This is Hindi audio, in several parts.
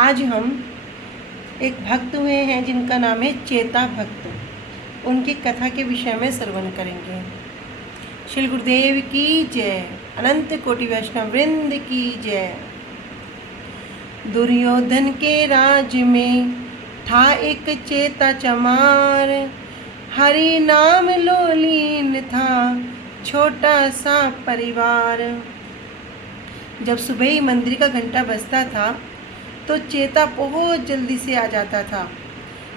आज हम एक भक्त हुए हैं जिनका नाम है चेता भक्त। उनकी कथा के विषय में श्रवण करेंगे। श्री गुरुदेव की जय, अनंत कोटि वैष्णव वृंद की जय। दुर्योधन के राज में था एक चेता चमार, हरि नाम लोलीन था छोटा सा परिवार। जब सुबह ही मंदिर का घंटा बजता था तो चेता बहुत जल्दी से आ जाता था।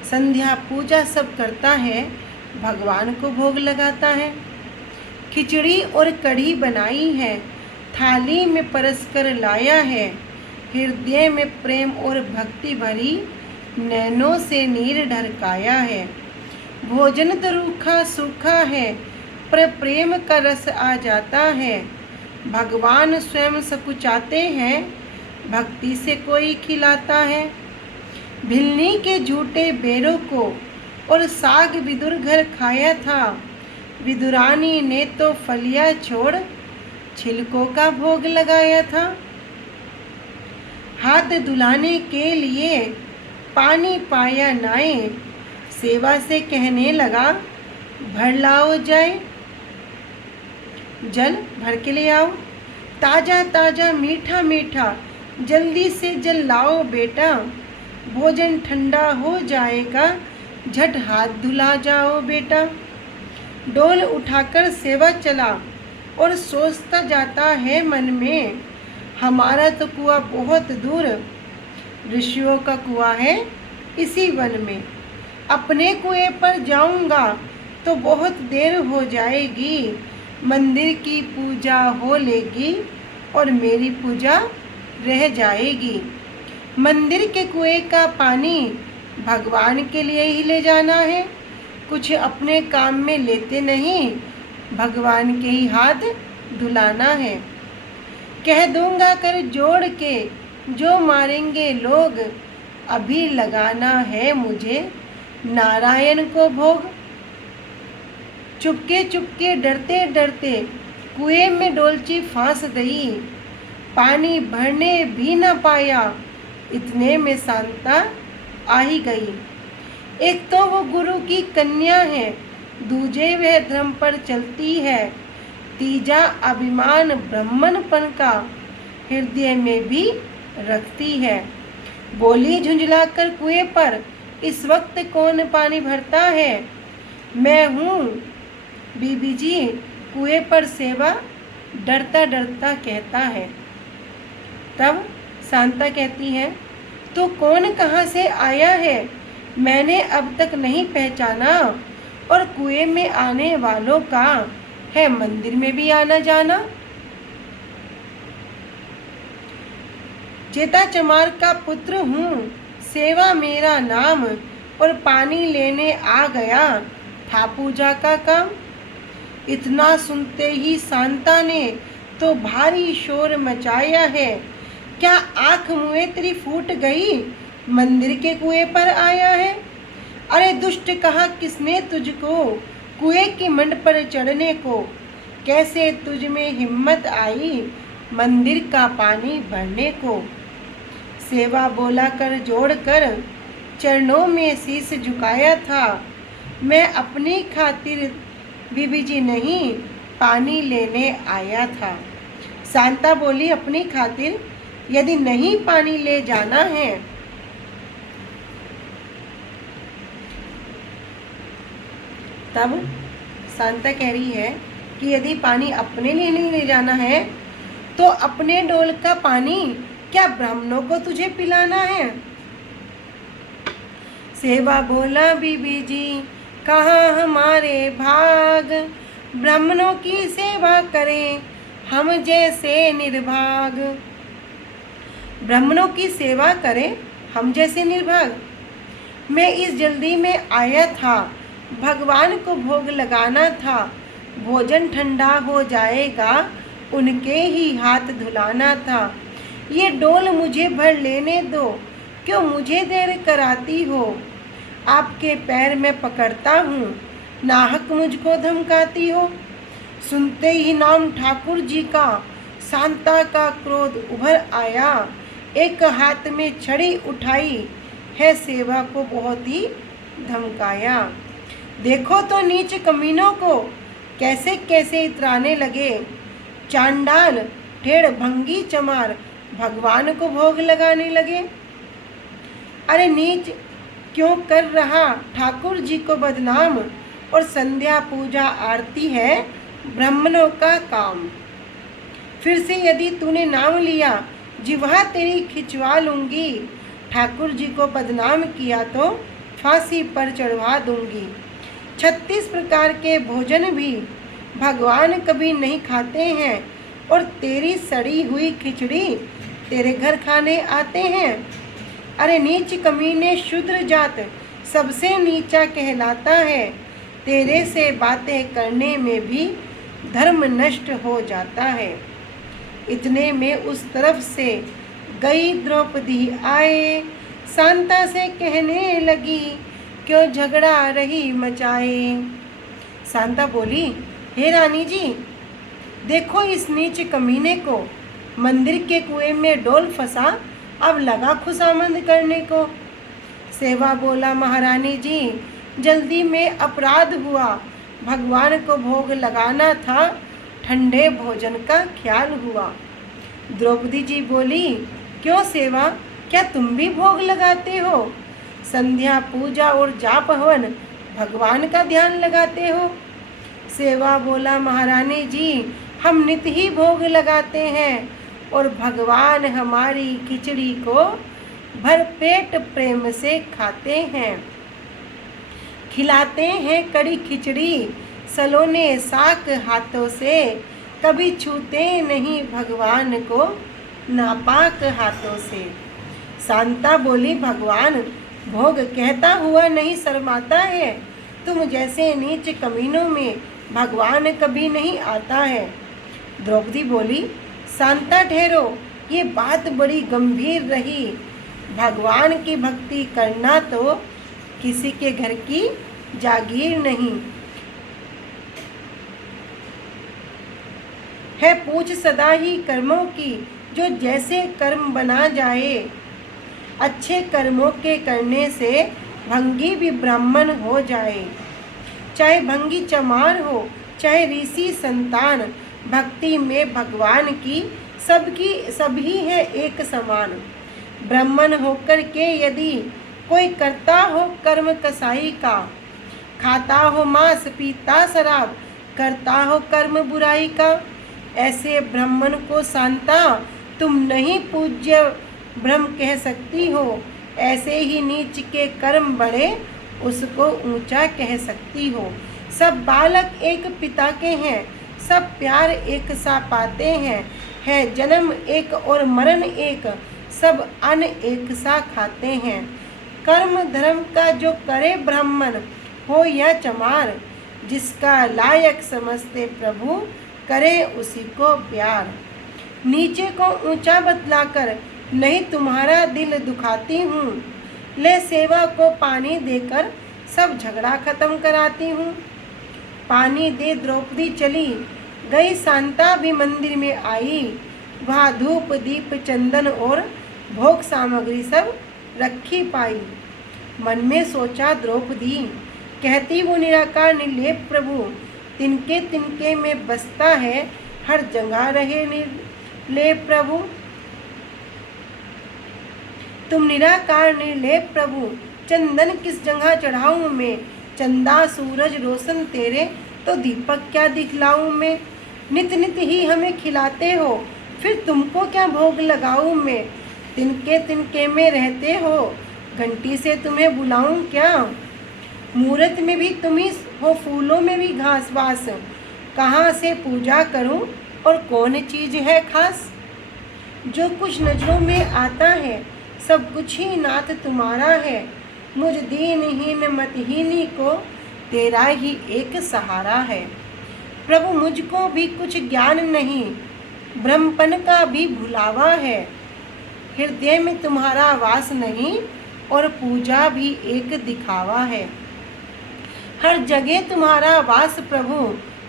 संध्या पूजा सब करता है, भगवान को भोग लगाता है। खिचड़ी और कढ़ी बनाई है, थाली में परस कर लाया है। हृदय में प्रेम और भक्ति भरी, नैनों से नीर ढरकाया है। भोजन तो रूखा सूखा है, पर प्रेम का रस आ जाता है। भगवान स्वयं सकुचाते हैं, भक्ति से कोई खिलाता है। भिलनी के झूठे बेरों को और साग विदुर घर खाया था। विदुरानी ने तो फलिया छोड़ छिलकों का भोग लगाया था। हाथ धुलाने के लिए पानी पाया नाए, सेवा से कहने लगा भर लाओ जाए। जल भर के ले आओ, ताजा ताजा मीठा मीठा, जल्दी से जल लाओ बेटा। भोजन ठंडा हो जाएगा, झट हाथ धुला जाओ बेटा। डोल उठाकर सेवा चला और सोचता जाता है मन में, हमारा तो कुआं बहुत दूर, ऋषियों का कुआं है इसी वन में। अपने कुएं पर जाऊंगा तो बहुत देर हो जाएगी। मंदिर की पूजा हो लेगी और मेरी पूजा रह जाएगी। मंदिर के कुएं का पानी भगवान के लिए ही ले जाना है, कुछ अपने काम में लेते नहीं, भगवान के ही हाथ धुलाना है। कह दूंगा कर जोड़ के, जो मारेंगे लोग, अभी लगाना है मुझे नारायण को भोग। चुपके चुपके डरते डरते कुएं में डोलची फांस दई, पानी भरने भी न पाया, इतने में शांता आ ही गई। एक तो वो गुरु की कन्या है, दूजे वह धर्म पर चलती है, तीजा अभिमान ब्राह्मणपन का हृदय में भी रखती है। बोली झुंझलाकर कुएं पर, इस वक्त कौन पानी भरता है? मैं हूँ बीबी जी, कुएं पर सेवा डरता डरता कहता है। तब शांता कहती है, तो कौन कहाँ से आया है? मैंने अब तक नहीं पहचाना, और कुएं में आने वालों का है मंदिर में भी आना जाना। चेता चमार का पुत्र हूँ, सेवा मेरा नाम, और पानी लेने आ गया था पूजा का काम। इतना सुनते ही शांता ने तो भारी शोर मचाया है। क्या आँख मुँह तेरी फूट गई? मंदिर के कुएं पर आया है? अरे दुष्ट, कहा किसने तुझको कुएं की मंड पर चढ़ने को? कैसे तुझ में हिम्मत आई मंदिर का पानी भरने को? सेवा बोला कर जोड़ कर चरणों में शीश झुकाया था। मैं अपनी खातिर बीबी जी नहीं, पानी लेने आया था। शांता बोली, अपनी खातिर यदि नहीं पानी ले जाना है तब शांता कह रही है कि यदि पानी अपने लिए नहीं ले जाना है तो अपने डोल का पानी क्या ब्राह्मणों को तुझे पिलाना है? सेवा बोला, बीबी जी कहाँ हमारे भाग, ब्राह्मणों की सेवा करें हम जैसे निर्भाग। ब्राह्मणों की सेवा करें हम जैसे निर्भाग? मैं इस जल्दी में आया था, भगवान को भोग लगाना था। भोजन ठंडा हो जाएगा, उनके ही हाथ धुलाना था। ये डोल मुझे भर लेने दो, क्यों मुझे देर कराती हो? आपके पैर में पकड़ता हूँ, नाहक मुझको धमकाती हो। सुनते ही नाम ठाकुर जी का शांता का क्रोध उभर आया। एक हाथ में छड़ी उठाई है, सेवा को बहुत ही धमकाया। देखो तो नीच कमीनों को कैसे कैसे इतराने लगे। चांडाल ढेड़ भंगी चमार भगवान को भोग लगाने लगे। अरे नीच क्यों कर रहा ठाकुर जी को बदनाम, और संध्या पूजा आरती है ब्राह्मणों का काम। फिर से यदि तूने नाम लिया जिह्वा तेरी खिंचवा लूंगी। ठाकुर जी को बदनाम किया तो फांसी पर चढ़वा दूंगी। 36 प्रकार के भोजन भी भगवान कभी नहीं खाते हैं, और तेरी सड़ी हुई खिचड़ी तेरे घर खाने आते हैं। अरे नीच कमीने, शूद्र जात सबसे नीचा कहलाता है। तेरे से बातें करने में भी धर्म नष्ट हो जाता है। इतने में उस तरफ से गई द्रौपदी आए, शांता से कहने लगी क्यों झगड़ा रही मचाए। शांता बोली, हे रानी जी, देखो इस नीच कमीने को, मंदिर के कुएं में डोल फंसा, अब लगा खुशामंद करने को। सेवा बोला, महारानी जी जल्दी में अपराध हुआ, भगवान को भोग लगाना था, ठंडे भोजन का ख्याल हुआ। द्रौपदी जी बोली, क्यों सेवा, क्या तुम भी भोग लगाते हो? संध्या पूजा और जाप हवन भगवान का ध्यान लगाते हो? सेवा बोला, महारानी जी हम नित ही भोग लगाते हैं, और भगवान हमारी खिचड़ी को भरपेट प्रेम से खाते हैं। खिलाते हैं कड़ी खिचड़ी सलोने साक हाथों से, कभी छूते नहीं भगवान को नापाक हाथों से। शांता बोली, भगवान भोग कहता हुआ नहीं शर्माता है, तुम जैसे नीच कमीनों में भगवान कभी नहीं आता है। द्रौपदी बोली, शांता ठहरो, ये बात बड़ी गंभीर रही। भगवान की भक्ति करना तो किसी के घर की जागीर नहीं है, पूछ सदा ही कर्मों की, जो जैसे कर्म बना जाए। अच्छे कर्मों के करने से भंगी भी ब्राह्मण हो जाए। चाहे भंगी चमार हो, चाहे ऋषि संतान, भक्ति में भगवान की सभी है एक समान। ब्राह्मण होकर के यदि कोई करता हो कर्म कसाई का, खाता हो मांस पीता शराब, करता हो कर्म बुराई का, ऐसे ब्राह्मण को शांता तुम नहीं पूज्य ब्रह्म कह सकती हो। ऐसे ही नीच के कर्म बढ़े उसको ऊंचा कह सकती हो। सब बालक एक पिता के हैं, सब प्यार एक सा पाते हैं, है जन्म एक और मरण एक, सब अन्न एक सा खाते हैं। कर्म धर्म का जो करे ब्राह्मण हो या चमार, जिसका लायक समझते प्रभु करे उसी को प्यार। नीचे को ऊंचा बतलाकर नहीं तुम्हारा दिल दुखाती हूँ, ले सेवा को पानी देकर सब झगड़ा खत्म कराती हूँ। पानी दे द्रौपदी चली गई, शांता भी मंदिर में आई, वहाँ धूप दीप चंदन और भोग सामग्री सब रखी पाई। मन में सोचा द्रौपदी, कहती वो निराकार निर्लेप प्रभु, तिनके तिनके में बसता है, हर जगह रहे निर्लेप प्रभु। तुम निराकार निर्लेप प्रभु, चंदन किस जगह चढ़ाऊं मैं, चंदा सूरज रोशन तेरे, तो दीपक क्या दिखलाऊं मैं। नित नित ही हमें खिलाते हो, फिर तुमको क्या भोग लगाऊं मैं। तिनके तिनके में रहते हो, घंटी से तुम्हें बुलाऊं क्या। मूरत में भी तुम ही हो, फूलों में भी घास वास, कहाँ से पूजा करूं और कौन चीज है खास। जो कुछ नजरों में आता है सब कुछ ही नाथ तुम्हारा है, मुझ दीनहीन मतहीनी को तेरा ही एक सहारा है। प्रभु मुझको भी कुछ ज्ञान नहीं, ब्रह्मपन का भी भुलावा है, हृदय में तुम्हारा वास नहीं और पूजा भी एक दिखावा है। हर जगह तुम्हारा वास प्रभु,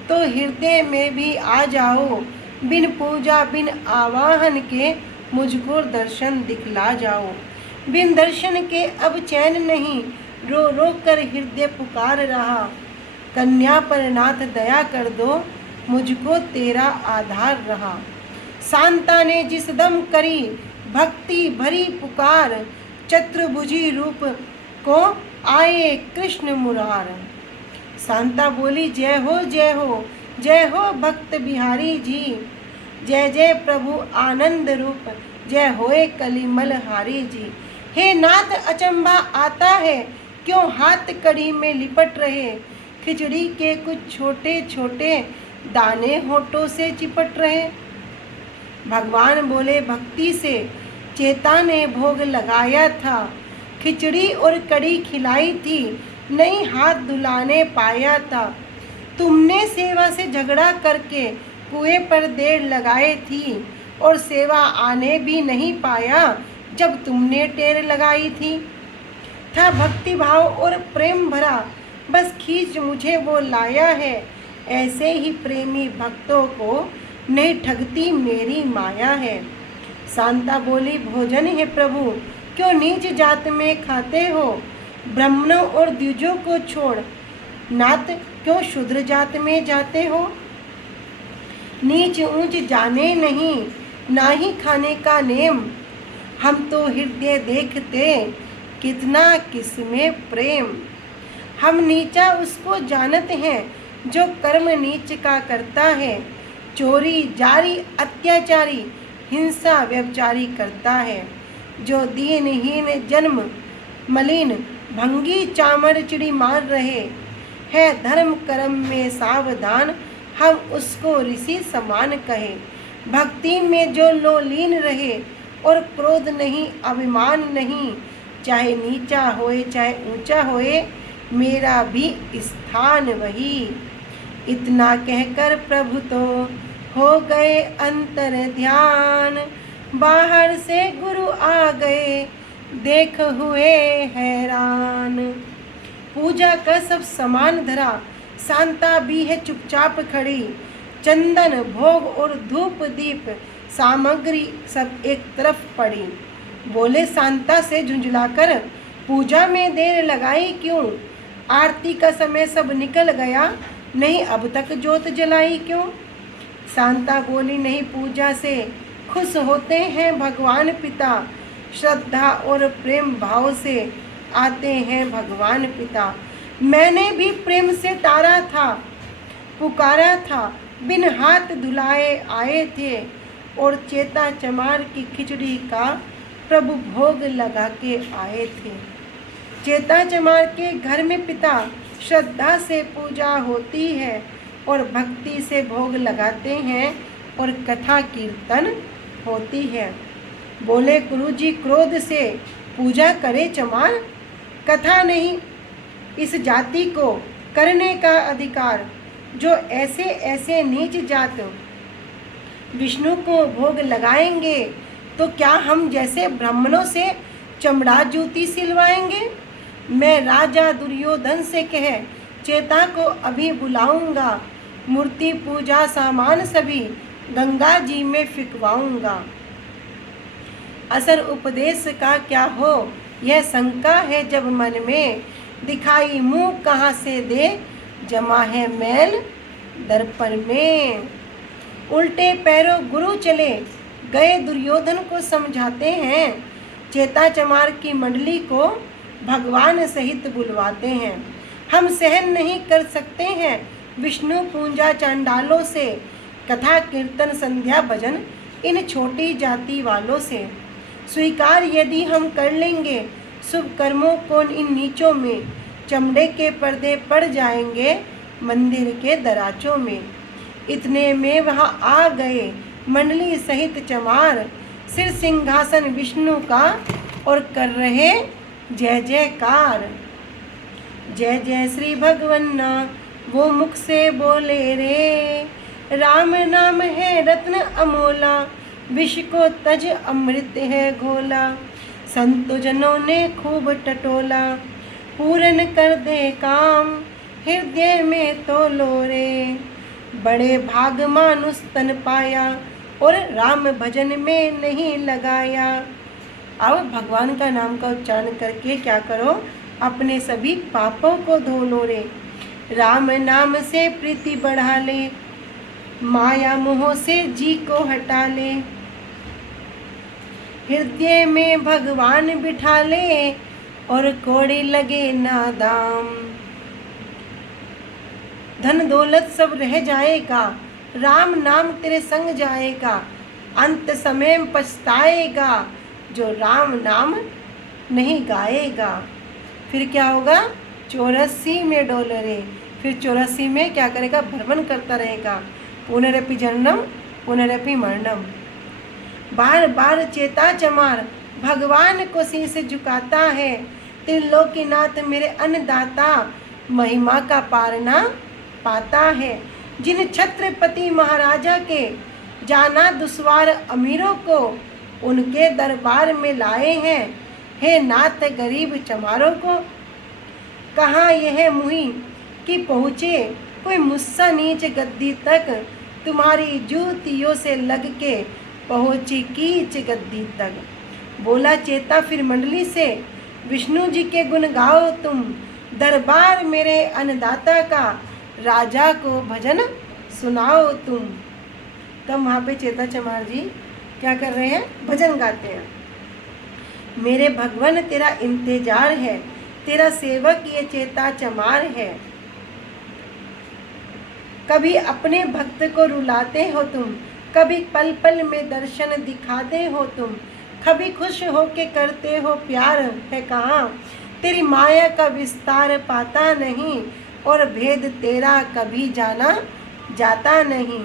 तो हृदय में भी आ जाओ, बिन पूजा बिन आवाहन के मुझको दर्शन दिखला जाओ। बिन दर्शन के अब चैन नहीं, रो रो कर हृदय पुकार रहा। कन्या पर नाथ दया कर दो, मुझको तेरा आधार रहा। शांता ने जिस दम करी भक्ति भरी पुकार, चतुर्भुजी रूप को आए कृष्ण मुरार। शांता बोली जय हो जय हो, जय हो भक्त बिहारी जी। जय जय प्रभु आनंद रूप, जय होए कलिमल हारी जी। हे नाथ अचंभा आता है, क्यों हाथ कड़ी में लिपट रहे। खिचड़ी के कुछ छोटे छोटे दाने होठों से चिपट रहे। भगवान बोले भक्ति से चेता ने भोग लगाया था। खिचड़ी और कड़ी खिलाई थी, नहीं हाथ धुलाने पाया था। तुमने सेवा से झगड़ा करके कुएं पर देर लगाई थी, और सेवा आने भी नहीं पाया जब तुमने टेर लगाई थी। था भक्ति भाव और प्रेम भरा, बस खींच मुझे वो लाया है। ऐसे ही प्रेमी भक्तों को नहीं ठगती मेरी माया है। शांता बोली भोजन है प्रभु, क्यों नीच जात में खाते हो। ब्राह्मणों और द्विजों को छोड़ नाथ क्यों शूद्र जात में जाते हो। नीच ऊंच जाने नहीं, ना ही खाने का नेम। हम तो हृदय देखते, कितना किसमें प्रेम। हम नीचा उसको जानते हैं, जो कर्म नीच का करता है। चोरी जारी अत्याचारी, हिंसा व्यभिचारी करता है। जो दीनहीन जन्म मलिन, भंगी चामर चिड़ी मार रहे। है धर्म कर्म में सावधान, हम उसको ऋषि समान कहे। भक्ति में जो लोलीन रहे, और क्रोध नहीं अभिमान नहीं। चाहे नीचा होए चाहे ऊंचा होए, मेरा भी स्थान वही। इतना कहकर प्रभु तो हो गए अंतर ध्यान। बाहर से गुरु आ गए, देख हुए हैरान। पूजा का सब सामान धरा, शांता भी है चुपचाप खड़ी। चंदन भोग और धूप दीप सामग्री सब एक तरफ पड़ी। बोले शांता से झुंझलाकर, पूजा में देर लगाई क्यों। आरती का समय सब निकल गया, नहीं अब तक जोत जलाई क्यों। शांता बोली नहीं पूजा से खुश होते हैं भगवान पिता। श्रद्धा और प्रेम भाव से आते हैं भगवान पिता। मैंने भी प्रेम से टारा था, पुकारा था, बिन हाथ धुलाए आए थे। और चेता चमार की खिचड़ी का प्रभु भोग लगा के आए थे। चेता चमार के घर में पिता श्रद्धा से पूजा होती है, और भक्ति से भोग लगाते हैं, और कथा कीर्तन होती है। बोले गुरुजी क्रोध से पूजा करे चमार, कथा नहीं इस जाति को करने का अधिकार। जो ऐसे ऐसे नीच जात विष्णु को भोग लगाएंगे, तो क्या हम जैसे ब्राह्मणों से चमड़ा जूती सिलवाएंगे। मैं राजा दुर्योधन से कह चेता को अभी बुलाऊंगा। मूर्ति पूजा सामान सभी गंगा जी में फिकवाऊंगा। असर उपदेश का क्या हो, यह शंका है जब मन में। दिखाई मुंह कहाँ से दे, जमा है मैल दर्पण में। उल्टे पैरों गुरु चले गए, दुर्योधन को समझाते हैं। चेता चमार की मंडली को भगवान सहित बुलवाते हैं। हम सहन नहीं कर सकते हैं विष्णु पूजा चांडालों से। कथा कीर्तन संध्या भजन इन छोटी जाति वालों से। स्वीकार यदि हम कर लेंगे शुभ कर्मों को इन नीचों में। चमड़े के पर्दे पड़ जाएंगे मंदिर के दराचों में। इतने में वहाँ आ गए मंडली सहित चमार। सिर सिंहासन विष्णु का और कर रहे जय जयकार। जय जय श्री भगवन्ना वो मुख से बोले रे। राम नाम है रत्न अमोला, विष को तज अमृत है घोला। संतो जनों ने खूब टटोला, पूरन कर दे काम हृदय में तो लो रे। बड़े भाग मानुष तन पाया, और राम भजन में नहीं लगाया। अब भगवान का नाम का उच्चारण करके क्या करो, अपने सभी पापों को धो लो रे। राम नाम से प्रीति बढ़ा ले, माया मोह से जी को हटा ले। हृदय में भगवान बिठा ले, और कोड़ी लगे ना दाम। धन दौलत सब रह जाएगा, राम नाम तेरे संग जाएगा। अंत समय में पछताएगा, जो राम नाम नहीं गाएगा। फिर क्या होगा, 84 में डोलरे, फिर 84 में क्या करेगा, भ्रमण करता रहेगा। पुनरपि जन्म पुनरपि मरणम। बार बार चेता चमार, भगवान को शीश झुकाता है। त्रिलोकीनाथ मेरे अन्नदाता, महिमा का पार ना पाता है। जिन छत्रपति महाराजा के जाना दुश्वार अमीरों को, उनके दरबार में लाए हैं। हे नाथ गरीब चमारों को, कहाँ यह मुही कि पहुँचे कोई मुस्सा नीच गद्दी तक। तुम्हारी जूतियों से लग के पहुँची कीच गद्दी तक। बोला चेता फिर मंडली से, विष्णु जी के गुण गाओ तुम। दरबार मेरे अन्नदाता का, राजा को भजन सुनाओ तुम। तब वहाँ पे चेता चमार जी क्या कर रहे हैं, भजन गाते हैं। मेरे भगवान तेरा इंतजार है, तेरा सेवक ये चेता चमार है। कभी अपने भक्त को रुलाते हो तुम, कभी पल पल में दर्शन दिखाते हो तुम। कभी खुश होके करते हो प्यार है कहाँ, तेरी माया का विस्तार पाता नहीं। और भेद तेरा कभी जाना जाता नहीं।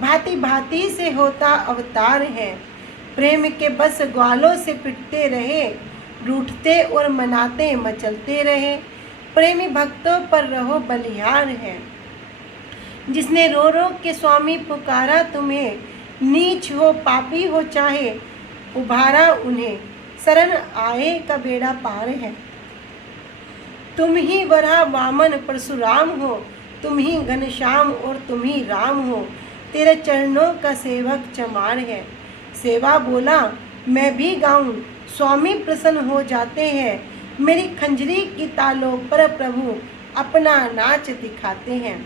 भांति भांति से होता अवतार है, प्रेम के बस ग्वालों से पिटते रहे। रूठते और मनाते मचलते रहे, प्रेमी भक्तों पर रहो बलिहार है। जिसने रो रो के स्वामी पुकारा तुम्हें, नीच हो पापी हो चाहे उभारा उन्हें। शरण आए का बेड़ा पार है। तुम ही वराह वामन परशुराम हो, तुम ही घनश्याम और तुम ही राम हो। तेरे चरणों का सेवक चमार है। सेवा बोला मैं भी गाऊं, स्वामी प्रसन्न हो जाते हैं। मेरी खंजरी की तालों पर प्रभु अपना नाच दिखाते हैं।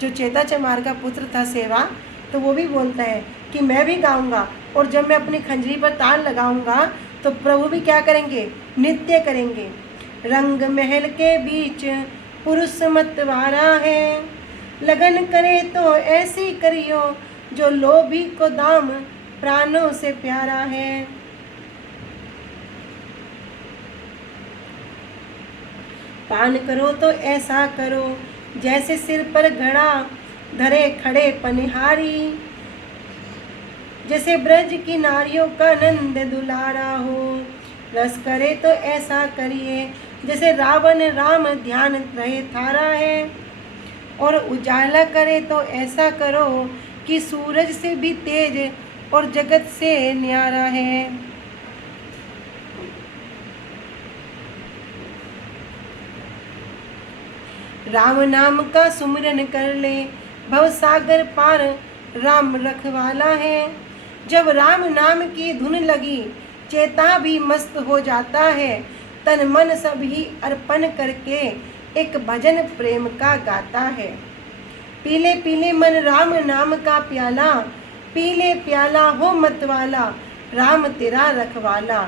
जो चेता चमार का पुत्र था सेवा, तो वो भी बोलता है कि मैं भी गाऊंगा, और जब मैं अपनी खंजरी पर ताल लगाऊंगा तो प्रभु भी क्या करेंगे, नृत्य करेंगे। रंग महल के बीच पुरुष मतवारा है, लगन करे तो ऐसी करियो जो लोभी को दाम प्राणों से प्यारा है। पान करो तो ऐसा करो जैसे सिर पर घड़ा धरे खड़े पनिहारी। जैसे ब्रज की नारियों का नंद दुलारा हो। रस करे तो ऐसा करिए जैसे रावण राम ध्यान रहे थारा है। और उजाला करे तो ऐसा करो कि सूरज से भी तेज और जगत से न्यारा है। राम नाम का सुमिरन कर ले, भव सागर पार राम रखवाला है। जब राम नाम की धुन लगी, चेता भी मस्त हो जाता है। तन मन सब ही अर्पण करके एक भजन प्रेम का गाता है। पीले पीले मन राम नाम का प्याला, पीले प्याला हो मतवाला, राम तेरा रखवाला।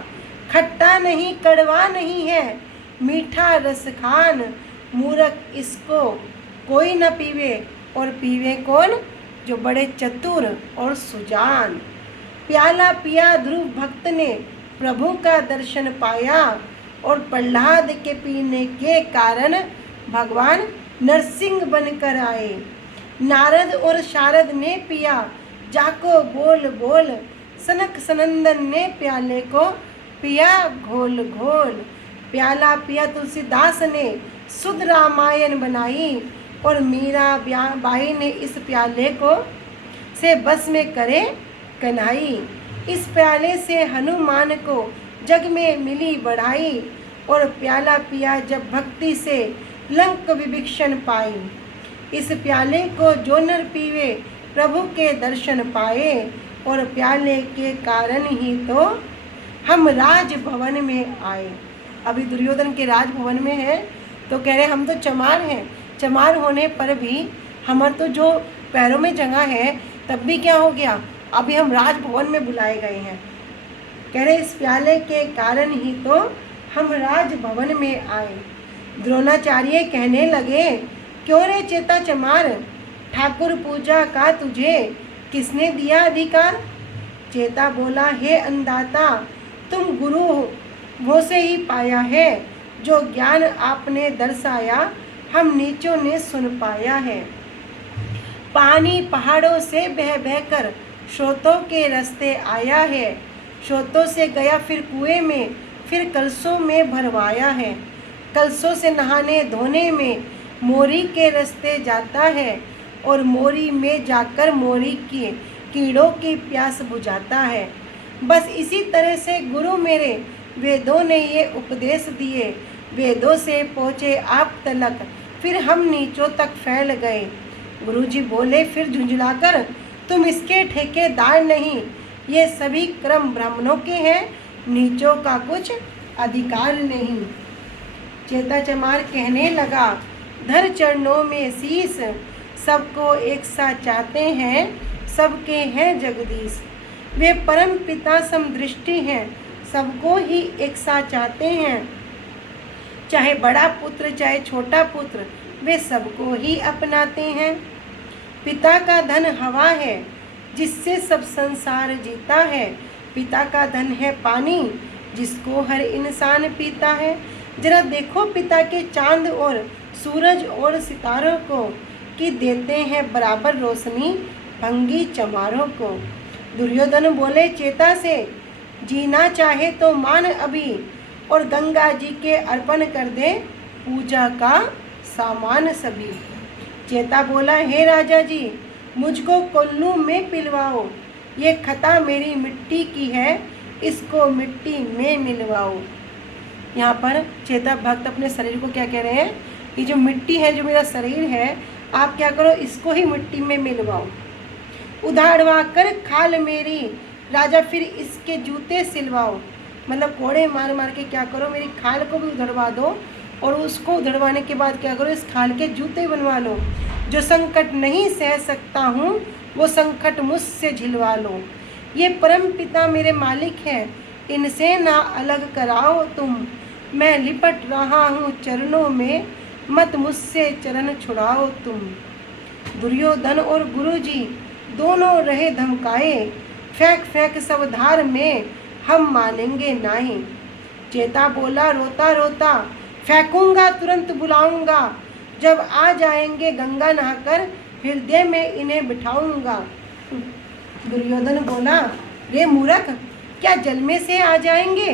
खट्टा नहीं कड़वा नहीं है, मीठा रस खान, मूर्ख इसको कोई न पीवे। और पीवे कौन, जो बड़े चतुर और सुजान। प्याला पिया ध्रुव भक्त ने प्रभु का दर्शन पाया। और प्रहलाद के पीने के कारण भगवान नरसिंह बनकर आए। नारद और शारद ने पिया, जाको बोल बोल, सनक सनंदन ने प्याले को पिया घोल घोल। प्याला पिया तुलसीदास ने शुद्ध रामायण बनाई। और मीरा बाई ने इस प्याले को से बस में करे कन्हाई। इस प्याले से हनुमान को जग में मिली बढ़ाई। और प्याला पिया जब भक्ति से लंक विभीषण पाई। इस प्याले को जो नर पीवे प्रभु के दर्शन पाए। और प्याले के कारण ही तो हम राजभवन में आए। अभी दुर्योधन के राजभवन में है तो कह रहे हम तो चमार हैं, चमार होने पर भी हमारे तो जो पैरों में जगह है तब भी क्या हो गया, अभी हम राजभवन में बुलाए गए हैं। कह रहे इस प्याले के कारण ही तो हम राजभवन में आए। द्रोणाचार्य कहने लगे क्यों रे चेता चमार, ठाकुर पूजा का तुझे किसने दिया अधिकार। चेता बोला हे अंधाता, तुम गुरु वो से ही पाया है, जो ज्ञान आपने दर्शाया हम नीचों ने सुन पाया है। पानी पहाड़ों से बह बहकर स्रोतों के रास्ते आया है, स्रोतों से गया फिर कुएं में, फिर कलशों में भरवाया है। कलशों से नहाने धोने में मोरी के रास्ते जाता है, और मोरी में जाकर मोरी की कीड़ों की प्यास बुझाता है। बस इसी तरह से गुरु मेरे वेदों ने ये उपदेश दिए, वेदों से पहुँचे आप तलक, फिर हम नीचों तक फैल गए। गुरुजी बोले फिर झुंझलाकर तुम इसके ठेकेदार नहीं, ये सभी क्रम ब्राह्मणों के हैं, नीचों का कुछ अधिकार नहीं। चेता चमार कहने लगा धर चरणों में शीस, सबको एक सा चाहते हैं, सबके हैं जगदीश। वे परम पिता समदृष्टि हैं, सबको ही एक सा चाहते हैं, चाहे बड़ा पुत्र चाहे छोटा पुत्र, वे सबको ही अपनाते हैं। पिता का धन हवा है, जिससे सब संसार जीता है। पिता का धन है पानी, जिसको हर इंसान पीता है। जरा देखो पिता के चांद और सूरज और सितारों को, कि देते हैं बराबर रोशनी भंगी चमारों को। दुर्योधन बोले चेता से जीना चाहे तो मान अभी, और गंगा जी के अर्पण कर दे पूजा का सामान सभी। चेता बोला हे राजा जी, मुझको कोल्लू में पिलवाओ, ये खता मेरी मिट्टी की है, इसको मिट्टी में मिलवाओ। यहाँ पर चेता भक्त अपने शरीर को क्या कह रहे हैं, ये जो मिट्टी है, जो मेरा शरीर है, आप क्या करो इसको ही मिट्टी में मिलवाओ। उधाड़वा कर खाल मेरी, राजा फिर इसके जूते सिलवाओ। मतलब कोड़े मार मार के क्या करो, मेरी खाल को भी उधड़वा दो, और उसको उधड़वाने के बाद क्या करो, इस खाल के जूते बनवा लो। जो संकट नहीं सह सकता हूँ, वो संकट मुझसे झिलवा लो। ये परम पिता मेरे मालिक हैं, इनसे ना अलग कराओ तुम। मैं लिपट रहा हूँ चरणों में, मत मुझसे चरण छुड़ाओ तुम। दुर्योधन और गुरुजी दोनों रहे धमकाए, फेंक फेंक सब धार में, हम मानेंगे नहीं। चेता बोला रोता रोता, फेंकूंगा तुरंत बुलाऊंगा, जब आ जाएंगे गंगा नहाकर, हृदय में इन्हें बिठाऊंगा। दुर्योधन बोला रे मूर्ख, क्या जल में से आ जाएंगे,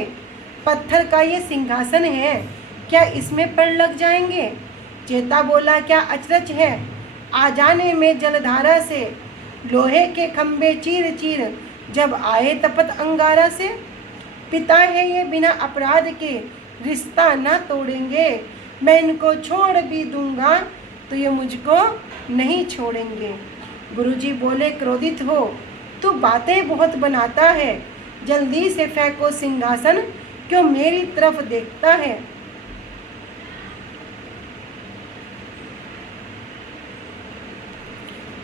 पत्थर का ये सिंहासन है, क्या इसमें पड़ लग जाएंगे। चेता बोला क्या अचरज है, आ जाने में जलधारा से, लोहे के खंबे चीर चीर, जब आए तपत अंगारा से। पिता है ये बिना अपराध के, रिश्ता ना तोड़ेंगे, मैं इनको छोड़ भी दूंगा तो ये मुझको नहीं छोड़ेंगे। गुरुजी बोले क्रोधित हो, तू बातें बहुत बनाता है, जल्दी से फेंको सिंहासन, क्यों मेरी तरफ देखता है।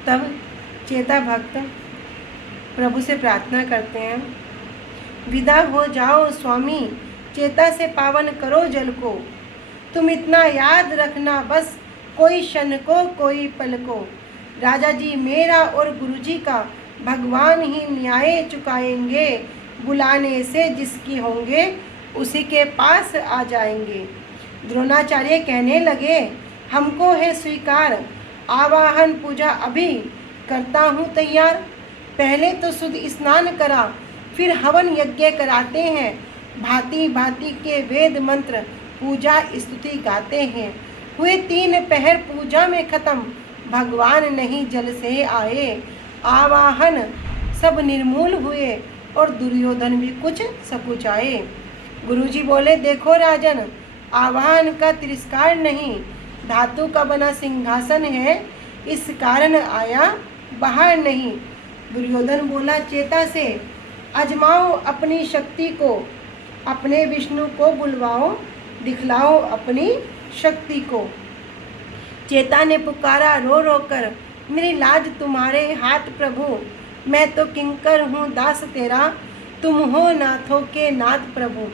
तब चेता भक्त प्रभु से प्रार्थना करते हैं, विदा हो जाओ स्वामी, चेता से पावन करो जल को। तुम इतना याद रखना बस, कोई क्षण को कोई पल को। राजा जी मेरा और गुरुजी का भगवान ही न्याय चुकाएंगे, बुलाने से जिसकी होंगे उसी के पास आ जाएंगे। द्रोणाचार्य कहने लगे हमको है स्वीकार, आवाहन पूजा अभी करता हूँ तैयार। पहले तो शुद्ध स्नान करा, फिर हवन यज्ञ कराते हैं, भांति भांति के वेद मंत्र पूजा स्तुति गाते हैं। हुए 3 पहर पूजा में खत्म, भगवान नहीं जल से आए। आवाहन सब निर्मूल हुए और दुर्योधन भी कुछ सकुचाए। गुरुजी बोले देखो राजन, आवाहन का तिरस्कार नहीं, धातु का बना सिंहासन है, इस कारण आया बाहर नहीं। दुर्योधन बोला, चेता से आजमाओ अपनी शक्ति को, अपने विष्णु को बुलवाओ, दिखलाओ अपनी शक्ति को। चेता ने पुकारा रो रो कर, मेरी लाज तुम्हारे हाथ प्रभु, मैं तो किंकर हूँ दास तेरा, तुम हो नाथों के नाथ प्रभु।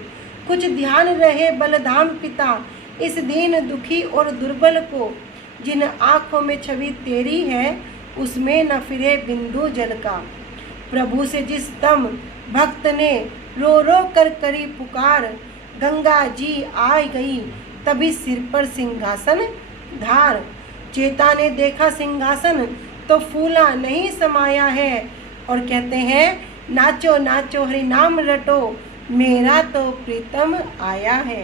कुछ ध्यान रहे बलधाम पिता, इस दीन दुखी और दुर्बल को, जिन आँखों में छवि तेरी है, उसमें न फिरे बिंदु जल का। प्रभु से जिस दम भक्त ने रो रो कर करी पुकार, गंगा जी आ गई तभी सिर पर सिंहासन धार। चेता ने देखा सिंहासन तो फूला नहीं समाया है, और कहते हैं, नाचो नाचो हरि नाम रटो, मेरा तो प्रीतम आया है।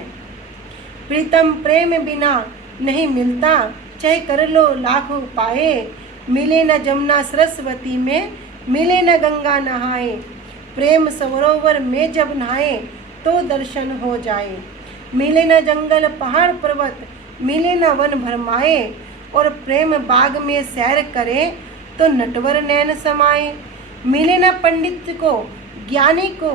प्रीतम प्रेम बिना नहीं मिलता, चाहे कर लो लाख उपाय, मिले न जमुना सरस्वती में, मिले न गंगा नहाए, प्रेम सरोवर में जब नहाए तो दर्शन हो जाए। मिले न जंगल पहाड़ पर्वत, मिले न वन भरमाए, और प्रेम बाग में सैर करे तो नटवर नैन समाए। मिले न पंडित को ज्ञानी को,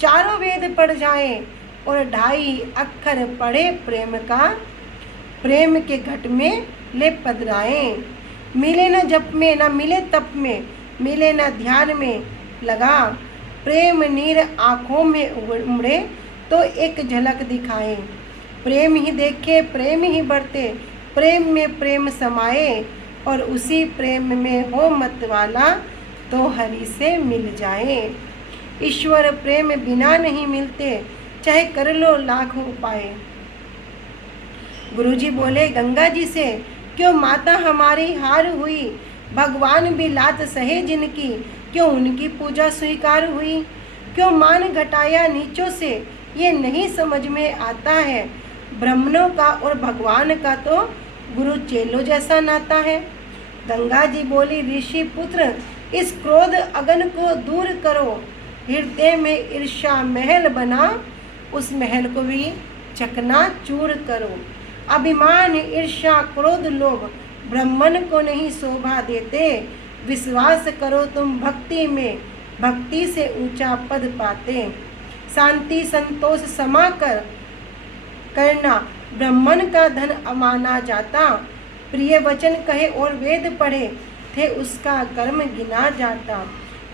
चारों वेद पढ़ जाए, और 2.5 अक्षर पढ़े प्रेम का, प्रेम के घट में ले पधराए। मिले न जप में न मिले तप में, मिले न ध्यान में लगा, प्रेम नीर आँखों में उमड़े तो एक झलक दिखाए। प्रेम ही देखे प्रेम ही बरते, प्रेम में प्रेम समाए, और उसी प्रेम में हो मत वाला तो हरि से मिल जाए। ईश्वर प्रेम बिना नहीं मिलते, चाहे कर लो लाख उपाय। गुरुजी बोले गंगा जी से, क्यों माता हमारी हार हुई, भगवान भी लात सहे जिनकी, क्यों उनकी पूजा स्वीकार हुई। क्यों मान घटाया नीचों से, ये नहीं समझ में आता है, ब्राह्मणों का और भगवान का तो गुरु चेलो जैसा नाता है। गंगा जी बोली, ऋषि पुत्र इस क्रोध अगन को दूर करो, हृदय में ईर्ष्या महल बना, उस महल को भी चकना चूर करो। अभिमान ईर्ष्या क्रोध लोभ ब्राह्मण को नहीं शोभा देते, विश्वास करो तुम भक्ति में, भक्ति से ऊंचा पद पाते। शांति संतोष समा करना ब्राह्मण का धन अमाना जाता, प्रिय वचन कहे और वेद पढ़े थे उसका कर्म गिना जाता।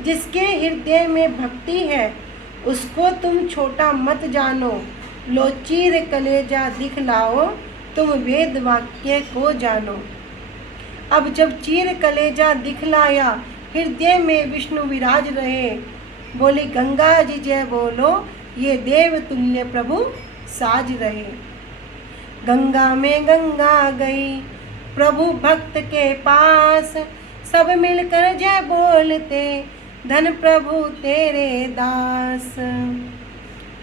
जिसके हृदय में भक्ति है उसको तुम छोटा मत जानो, लो चीर कलेजा दिखलाओ तुम वेद वाक्य को जानो। अब जब चीर कलेजा दिखलाया, हृदय में विष्णु विराज रहे, बोली गंगा जी जय बोलो, ये देव तुल्य प्रभु साज रहे। गंगा में गंगा गई प्रभु भक्त के पास, सब मिलकर जय बोलते धन प्रभु तेरे दास।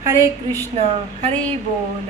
हरे कृष्णा हरि बोल।